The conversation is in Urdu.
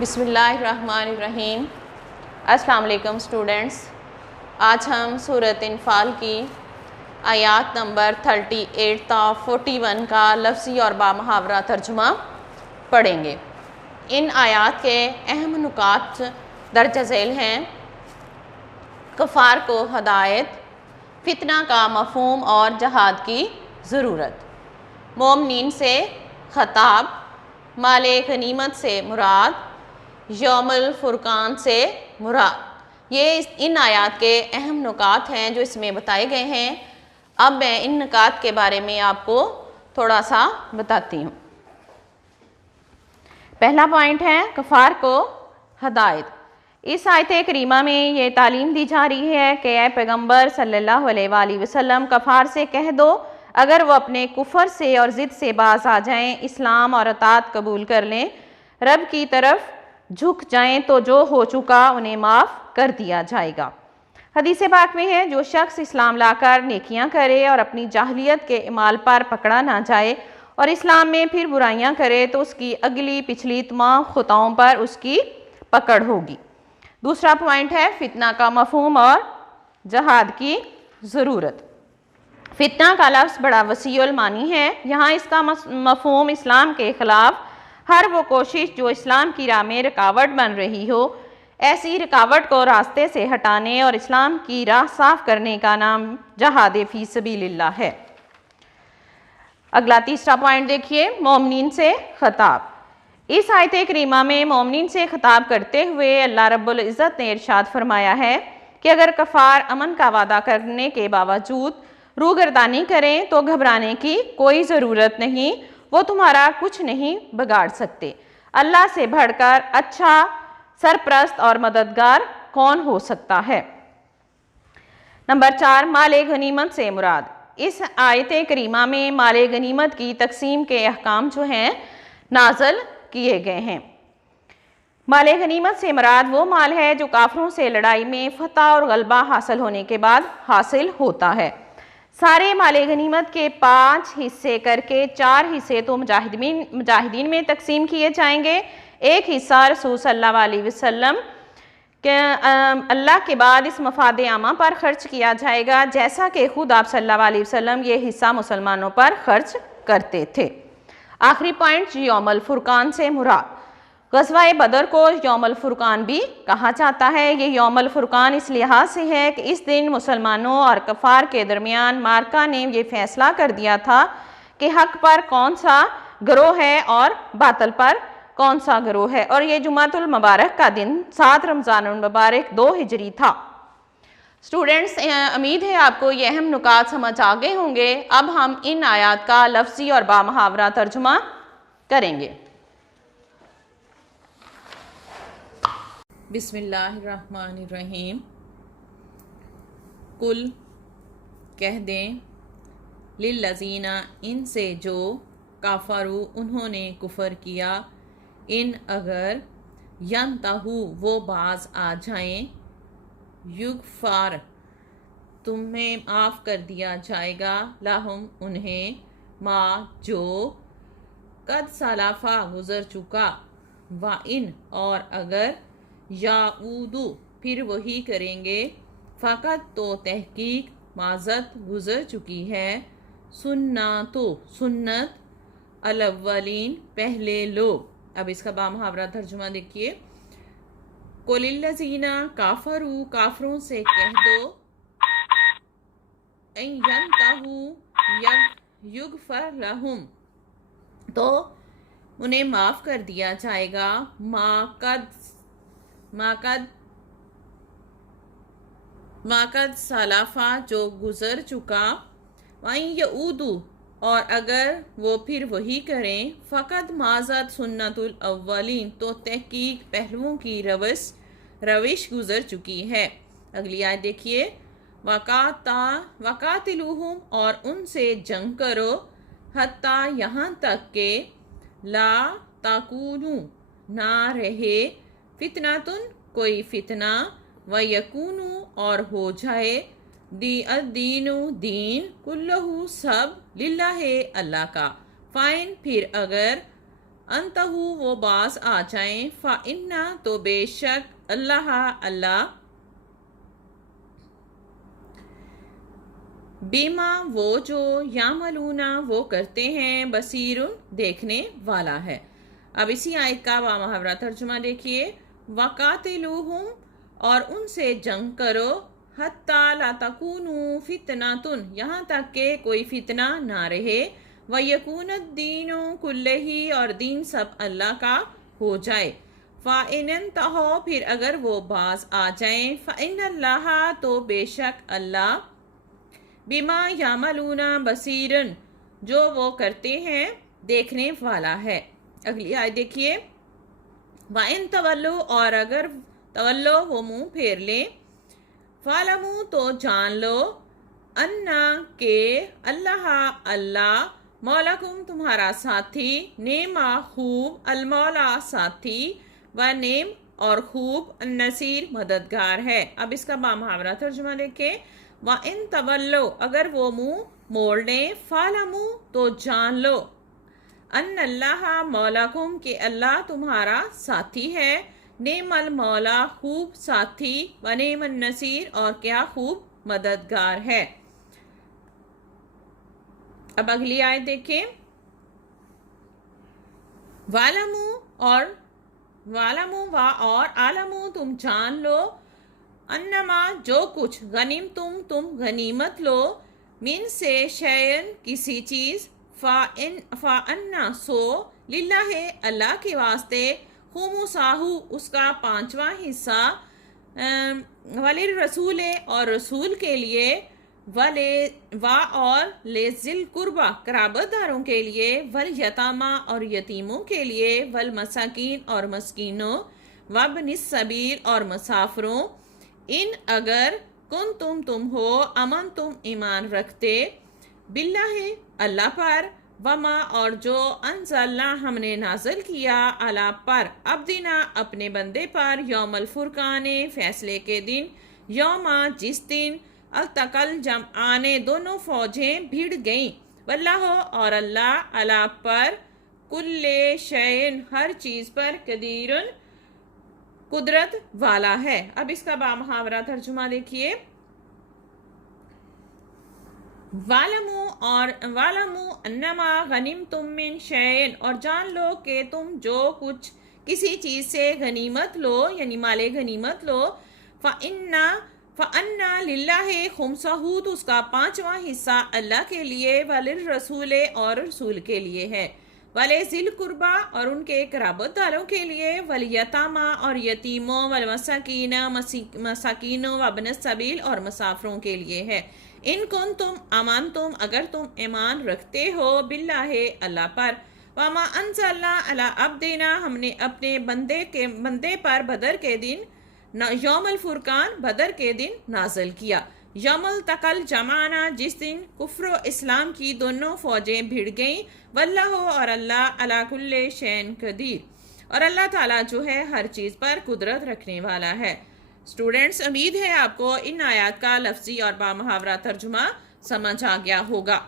بسم اللہ الرحمن الرحیم۔ السلام علیکم اسٹوڈنٹس، آج ہم سورۃ انفال کی آیات نمبر 38 تا 41 کا لفظی اور بامحاورہ ترجمہ پڑھیں گے۔ ان آیات کے اہم نکات درج ذیل ہیں: کفار کو ہدایت، فتنہ کا مفہوم اور جہاد کی ضرورت، مومنین سے خطاب، مال غنیمت سے مراد، یوم الفرقان سے مراد۔ یہ ان آیات کے اہم نکات ہیں جو اس میں بتائے گئے ہیں۔ اب میں ان نکات کے بارے میں آپ کو تھوڑا سا بتاتی ہوں۔ پہلا پوائنٹ ہے کفار کو ہدایت۔ اس آیت کریمہ میں یہ تعلیم دی جا رہی ہے کہ اے پیغمبر صلی اللہ علیہ وآلہ وسلم، کفار سے کہہ دو اگر وہ اپنے کفر سے اور ضد سے باز آ جائیں، اسلام اور اطاعت قبول کر لیں، رب کی طرف جھک جائیں تو جو ہو چکا انہیں معاف کر دیا جائے گا۔ حدیث پاک میں ہے، جو شخص اسلام لا کر نیکیاں کرے اور اپنی جاہلیت کے اعمال پر پکڑا نہ جائے اور اسلام میں پھر برائیاں کرے تو اس کی اگلی پچھلی تمام خطاؤں پر اس کی پکڑ ہوگی۔ دوسرا پوائنٹ ہے فتنہ کا مفہوم اور جہاد کی ضرورت۔ فتنہ کا لفظ بڑا وسیع المعنی ہے۔ یہاں اس کا مفہوم اسلام کے خلاف ہر وہ کوشش جو اسلام کی راہ میں رکاوٹ بن رہی ہو، ایسی رکاوٹ کو راستے سے ہٹانے اور اسلام کی راہ صاف کرنے کا نام جہاد فی سبیل اللہ ہے۔ اگلا تیسرا پوائنٹ دیکھیے، مومنین سے خطاب۔ اس آیت کریمہ میں مومنین سے خطاب کرتے ہوئے اللہ رب العزت نے ارشاد فرمایا ہے کہ اگر کفار امن کا وعدہ کرنے کے باوجود روگردانی کریں تو گھبرانے کی کوئی ضرورت نہیں، وہ تمہارا کچھ نہیں بگاڑ سکتے۔ اللہ سے بڑھ کر اچھا سرپرست اور مددگار کون ہو سکتا ہے؟ نمبر 4، مال غنیمت سے مراد۔ اس آیت کریمہ میں مال غنیمت کی تقسیم کے احکام جو ہیں نازل کیے گئے ہیں۔ مال غنیمت سے مراد وہ مال ہے جو کافروں سے لڑائی میں فتح اور غلبہ حاصل ہونے کے بعد حاصل ہوتا ہے۔ سارے مال غنیمت کے 5 حصے کر کے 4 حصے تو مجاہدین میں تقسیم کیے جائیں گے، ایک حصہ رسول صلی اللہ علیہ وسلم اللہ کے بعد اس مفاد عامہ پر خرچ کیا جائے گا، جیسا کہ خود آپ صلی اللہ علیہ وسلم یہ حصہ مسلمانوں پر خرچ کرتے تھے۔ آخری پوائنٹ یوم الفرقان سے مراد۔ غزوہ بدر کو یوم الفرقان بھی کہا جاتا ہے۔ یہ یوم الفرقان اس لحاظ سے ہے کہ اس دن مسلمانوں اور کفار کے درمیان مارکہ نے یہ فیصلہ کر دیا تھا کہ حق پر کون سا گروہ ہے اور باطل پر کون سا گروہ ہے، اور یہ جمعۃ المبارک کا دن 7 رمضان المبارک 2 ہجری تھا۔ اسٹوڈنٹس، امید ہے آپ کو یہ اہم نکات سمجھ آ گئے ہوں گے۔ اب ہم ان آیات کا لفظی اور بامحاورہ ترجمہ کریں گے۔ بسم اللہ الرحمن الرحیم۔ کل کہہ دیں، للذین ان سے جو، کافروا انہوں نے کفر کیا، ان اگر، ینتہو وہ باز آ جائیں، یغفر تمہیں معاف کر دیا جائے گا، لہم انہیں، ما جو، قد سلفا گزر چکا، وَإِن اور اگر، یعودو پھر وہی کریں گے، فقط تو تحقیق، ماضت گزر چکی ہے، سنت الاولین پہلے لوگ۔ اب اس کا بامحاورہ ترجمہ دیکھیے۔ قُلِ الَّذِينَ كَفَرُوا کافروں سے کہہ دو، اِن يَنْتَهُوا يُغْفَرْ لَهُمْ تو انہیں معاف کر دیا جائے گا، ما قد سلفا جو گزر چکا، وَإِن يَعُودُوا اور اگر وہ پھر وہی کریں، فقط ماضت سنت الاولین تو تحقیق پہلوؤں کی روش گزر چکی ہے۔ اگلی آیت دیکھیے، وَقَاتِلُوهُمْ اور ان سے جنگ کرو، حتیٰ یہاں تک کہ لا تَکُونُ نہ رہے، فتنۃ کوئی فتنہ، وَیَکُونُ اور ہو جائے، الدین کلہ سب، للہ اللہ کا، فائن پھر اگر، انتہو وہ باز آ جائیں، فإنا تو بے شک، اللہ اللہ، بیما وہ جو، یعملون وہ کرتے ہیں، بصیر دیکھنے والا ہے۔ اب اسی آیت کا بامحاورہ ترجمہ دیکھیے، وَقَاتِلُوهُمْ اور ان سے جنگ کرو، حَتَّى لَا تَكُونُوا فِتْنَةٌ یہاں تک کہ کوئی فتنہ نہ رہے، وَيَكُونَ الدِّينُ كُلُّهُ اور دین سب اللہ کا ہو جائے، فَإِنِ انْتَهُوا پھر اگر وہ باز آ جائیں، فَإِنَّ اللَّهَ تو بے شک اللہ، بما یعملون بصیر جو وہ کرتے ہیں دیکھنے والا ہے۔ اگلی آیت دیکھیے، وَإِن تَوَلُّوا اور اگر تولو وہ منہ پھیر لیں، فَاعْلَمُوا تو جان لو، اَنَّا کہ اللہ اللہ، مولاکم تمہارا ساتھی، نعمہ خوب، المولا ساتھی، و نعم اور خوب، النصیر مددگار ہے۔ اب اس کا بامحاورہ ترجمہ دیکھیں، وَإِن تَوَلُّوا اگر وہ منہ موڑ لیں، فَاعْلَمُوا تو جان لو، ان اللہ مولاکم کہ اللہ تمہارا ساتھی ہے، نعم المولا خوب ساتھی، و نعم النصیر اور کیا خوب مددگار ہے۔ اب اگلی آیت دیکھیں، وَعْلَمُوا اور عَلَمُوا تم جان لو، انما جو کچھ، تم غنیمت لو، من سے شیئن کسی چیز، فَأَنَّ سو، للہ اللہ کے واسطے، خُمُسَہُ اس کا 5واں حصہ، وَلِلرَّسُولِ اور رسول کے لیے، اور لِذِی القربیٰ قرابت داروں کے لیے، والیتامیٰ اور یتیموں کے لیے، والمساکین اور مسکینوں، وابن السبیل اور مسافروں، ان اگر تم ہو، امن تم ایمان رکھتے، باللہ اللہ پر، وما اور جو انزلنا ہم نے نازل کیا، علی پر، عبدنا اپنے بندے پر، یوم الفرقان فیصلے کے دن، یوم جس دن، التقل جمعان دونوں فوجیں بھیڑ گئیں، واللہ اور اللہ، علی پر، کل شیء ہر چیز پر، قدیر قدرت والا ہے۔ اب اس کا بامحاورہ ترجمہ دیکھیے، وَاعْلَمُوا انما غنمتم من شیء اور جان لو کہ تم جو کچھ کسی چیز سے غنیمت لو، یعنی مال غنیمت لو، فَأَنَّ لِلَّهِ خُمْسَهُ تو اس کا 5واں حصہ اللہ کے لیے، وَلِلرَّسُولِ اور رسول کے لیے ہے، وَلِذِی القربیٰ اور ان کے قرابت داروں کے لیے، وَالیتامیٰ اور یتیموں، والمساکین مساکینوں، وابن السبیل اور مسافروں کے لیے ہے، ان کنتم آمنتم اگر تم ایمان رکھتے ہو، باللہ اللہ پر، وما انزلنا علی عبدنا ہم نے اپنے بندے پر بدر کے دن، یوم الفرقان بدر کے دن نازل کیا، یوم التقل جمعنا جس دن کفر و اسلام کی دونوں فوجیں بھیڑ گئیں، واللہ اور اللہ، علی کل شیء قدیر اور اللہ تعالیٰ جو ہے ہر چیز پر قدرت رکھنے والا ہے۔ اسٹوڈنٹس، امید ہے آپ کو ان آیات کا لفظی اور بامحاورہ ترجمہ سمجھ آ گیا ہوگا۔